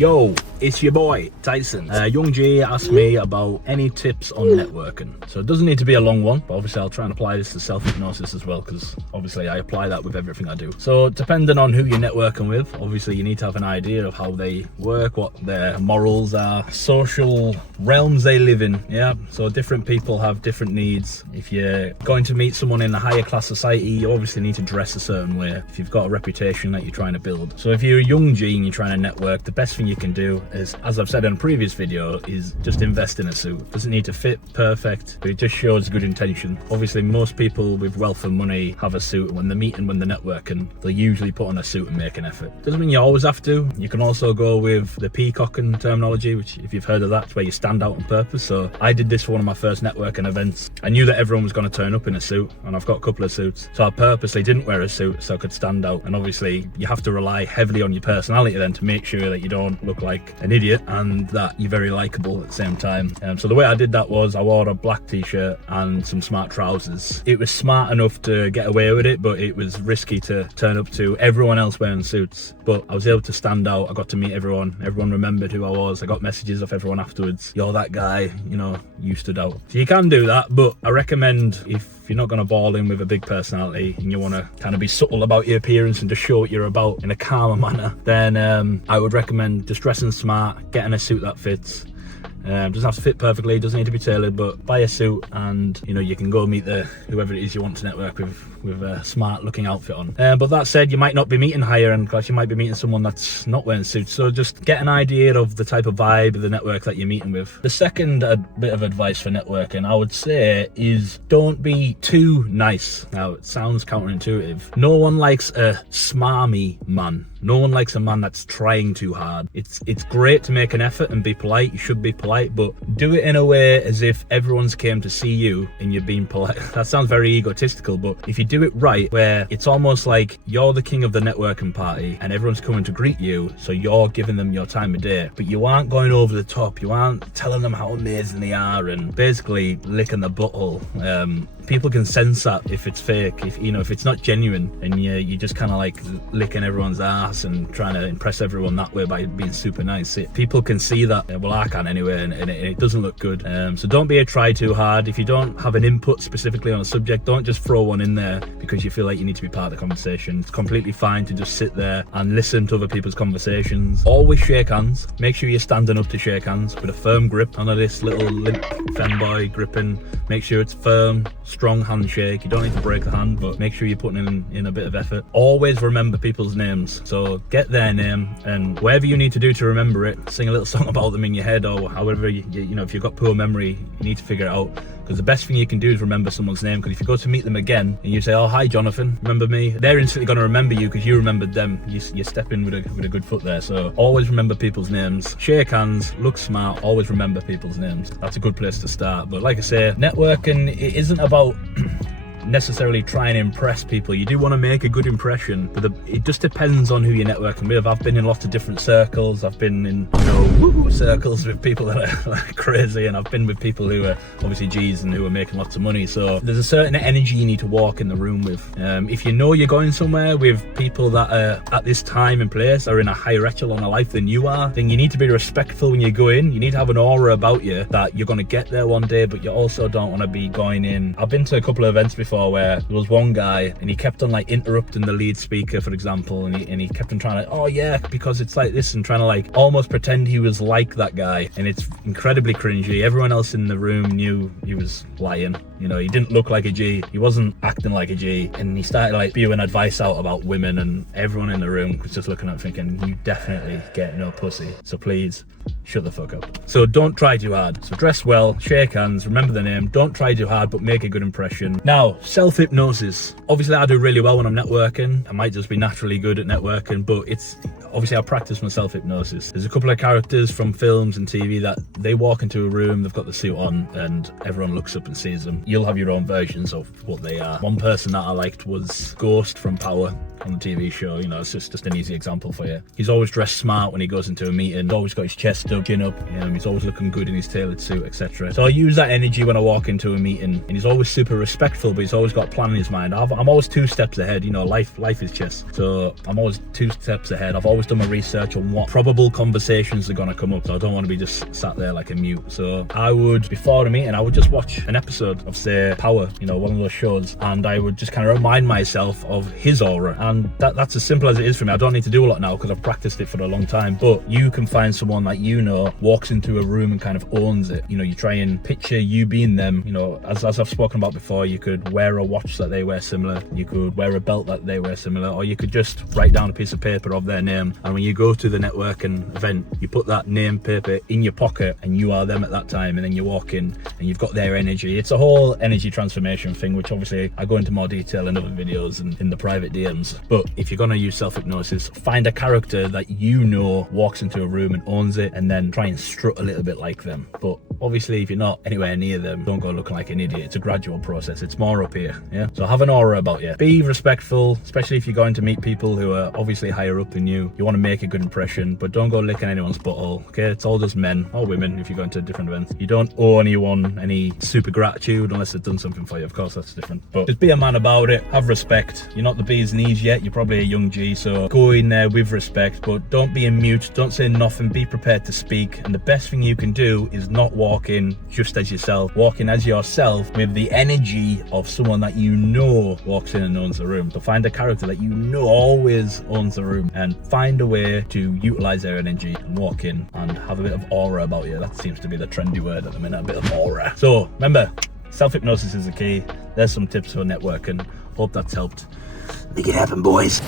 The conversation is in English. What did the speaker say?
Yo, it's your boy Tyson. 𝐿𝐔𝐃 asked me about any tips on networking. So it doesn't need to be a long one, but obviously I'll try and apply this to self-hypnosis as well, because obviously I apply that with everything I do. So depending on who you're networking with, obviously you need to have an idea of how they work, what their morals are, social realms they live in. Yeah, so different people have different needs. If you're going to meet someone in a higher class society, you obviously need to dress a certain way if you've got a reputation that you're trying to build. So if you're a young G and you're trying to network, the best thing you can do is, as I've said in a previous video, is just invest in a suit. It doesn't need to fit perfect, but it just shows good intention. Obviously most people with wealth and money have a suit. When they're meeting, when they're networking, they'll usually put on a suit and make an effort. Doesn't mean you always have to. You can also go with the peacocking terminology, which if you've heard of that, it's where you stand out on purpose. So I did this for one of my first networking events. I knew that everyone was going to turn up in a suit, and I've got a couple of suits, so I purposely didn't wear a suit so I could stand out. And obviously you have to rely heavily on your personality then to make sure that you don't look like an idiot and that you're very likable at the same time. So the way I did that was I wore a black t-shirt and some smart trousers. It was smart enough to get away with it, but it was risky to turn up to everyone else wearing suits. But I was able to stand out. I got to meet everyone. Everyone remembered who I was. I got messages off everyone afterwards. You're that guy, you know, you stood out. So you can do that, but I recommend, if you're not going to ball in with a big personality and you want to kind of be subtle about your appearance and just show what you're about in a calmer manner, then I would recommend just dressing smart, getting a suit that fits. Doesn't have to fit perfectly, doesn't need to be tailored, but buy a suit and you know you can go meet whoever it is you want to network with a smart looking outfit on. But that said, you might not be meeting higher end class, you might be meeting someone that's not wearing suits, so just get an idea of the type of vibe of the network that you're meeting with. The second bit of advice for networking, I would say, is don't be too nice. Now it sounds counterintuitive. No one likes a smarmy man. No one likes a man that's trying too hard. It's great to make an effort and be polite. You should be polite, but do it in a way as if everyone's came to see you and you're being polite. That sounds very egotistical, but if you do it right, where it's almost like you're the king of the networking party and everyone's coming to greet you, so you're giving them your time of day, but you aren't going over the top. You aren't telling them how amazing they are and basically licking the butthole. People can sense that if it's fake, if it's not genuine, and you're just kind of like licking everyone's ass and trying to impress everyone that way by being super nice. People can see that. Well, I can anyway, and it doesn't look good. So don't be a try too hard. If you don't have an input specifically on a subject, don't just throw one in there because you feel like you need to be part of the conversation. It's completely fine to just sit there and listen to other people's conversations. Always shake hands. Make sure you're standing up to shake hands with a firm grip. None of this little limp femboy gripping. Make sure it's firm, strong handshake. You don't need to break the hand, but make sure you're putting in a bit of effort. Always remember people's names. So get their name, and whatever you need to do to remember it, sing a little song about them in your head, or however you know, if you've got poor memory, you need to figure it out. Because the best thing you can do is remember someone's name, because if you go to meet them again and you say, oh, hi Jonathan, remember me? They're instantly going to remember you because you remembered them. You step in with a good foot there. So always remember people's names. Shake hands, look smart, always remember people's names. That's a good place to start. But like I say, networking, it isn't about necessarily try and impress people. You do want to make a good impression, but it just depends on who you're networking with. I've been in lots of different circles. I've been in circles with people that are like crazy, and I've been with people who are obviously G's and who are making lots of money. So there's a certain energy you need to walk in the room with. If you know you're going somewhere with people that are at this time and place are in a higher echelon of life than you are, then you need to be respectful when you go in. You need to have an aura about you that you're going to get there one day, but you also don't want to be going in. I've been to a couple of events before where there was one guy and he kept on like interrupting the lead speaker, for example, and he kept on trying to, oh yeah, because it's like this, and trying to like almost pretend he was like that guy, and it's incredibly cringy. Everyone else in the room knew he was lying. You know, he didn't look like a G, he wasn't acting like a G, and he started like spewing advice out about women, and everyone in the room was just looking at him thinking, you definitely get no pussy, so please shut the fuck up. So don't try too hard. So dress well, shake hands, remember the name, don't try too hard, but make a good impression. Now, self-hypnosis. Obviously I do really well when I'm networking. I might just be naturally good at networking, but it's obviously I practice my self-hypnosis. There's a couple of characters from films and TV that they walk into a room, they've got the suit on, and everyone looks up and sees them. You'll have your own versions of what they are. One person that I liked was Ghost from Power on the TV show. You know, it's just an easy example for you. He's always dressed smart when he goes into a meeting. He's always got his chest up, chin up. He's always looking good in his tailored suit, etc. So I use that energy when I walk into a meeting, and he's always super respectful, but he's always got a plan in his mind. I'm always 2 steps ahead. You know, life is chess. So I'm always 2 steps ahead. I've always always done my research on what probable conversations are going to come up, so I don't want to be just sat there like a mute. So I would, before the meeting, I would just watch an episode of, say, Power, you know, one of those shows, and I would just kind of remind myself of his aura. And that's as simple as it is for me. I don't need to do a lot now because I've practiced it for a long time. But you can find someone that you know walks into a room and kind of owns it. You know, you try and picture you being them. You know, as I've spoken about before, you could wear a watch that they wear similar, you could wear a belt that they wear similar, or you could just write down a piece of paper of their name, and when you go to the networking event, you put that name paper in your pocket and you are them at that time, and then you walk in and you've got their energy. It's a whole energy transformation thing, which obviously I go into more detail in other videos and in the private DMs. But if you're going to use self-hypnosis, find a character that you know walks into a room and owns it, and then try and strut a little bit like them. But obviously if you're not anywhere near them, don't go looking like an idiot. It's a gradual process. It's more up here. Yeah, so have an aura about you. Be respectful, especially if you're going to meet people who are obviously higher up than you. You want to make a good impression, but don't go licking anyone's butthole. Okay, it's all just men or women if you're going to different events. You don't owe anyone any super gratitude unless they've done something for you. Of course, that's different, but just be a man about it. Have respect. You're not the bee's knees yet. You're probably a young G, so go in there with respect, but don't be a mute. Don't say nothing. Be prepared to speak. And the best thing you can do is not walk in just as yourself. Walk in as yourself with the energy of someone that you know walks in and owns the room. So find a character that you know always owns the room and find a way to utilize their energy and walk in and have a bit of aura about you. That seems to be the trendy word at the minute, a bit of aura. So remember, self-hypnosis is the key. There's some tips for networking. Hope that's helped. Make it happen, boys.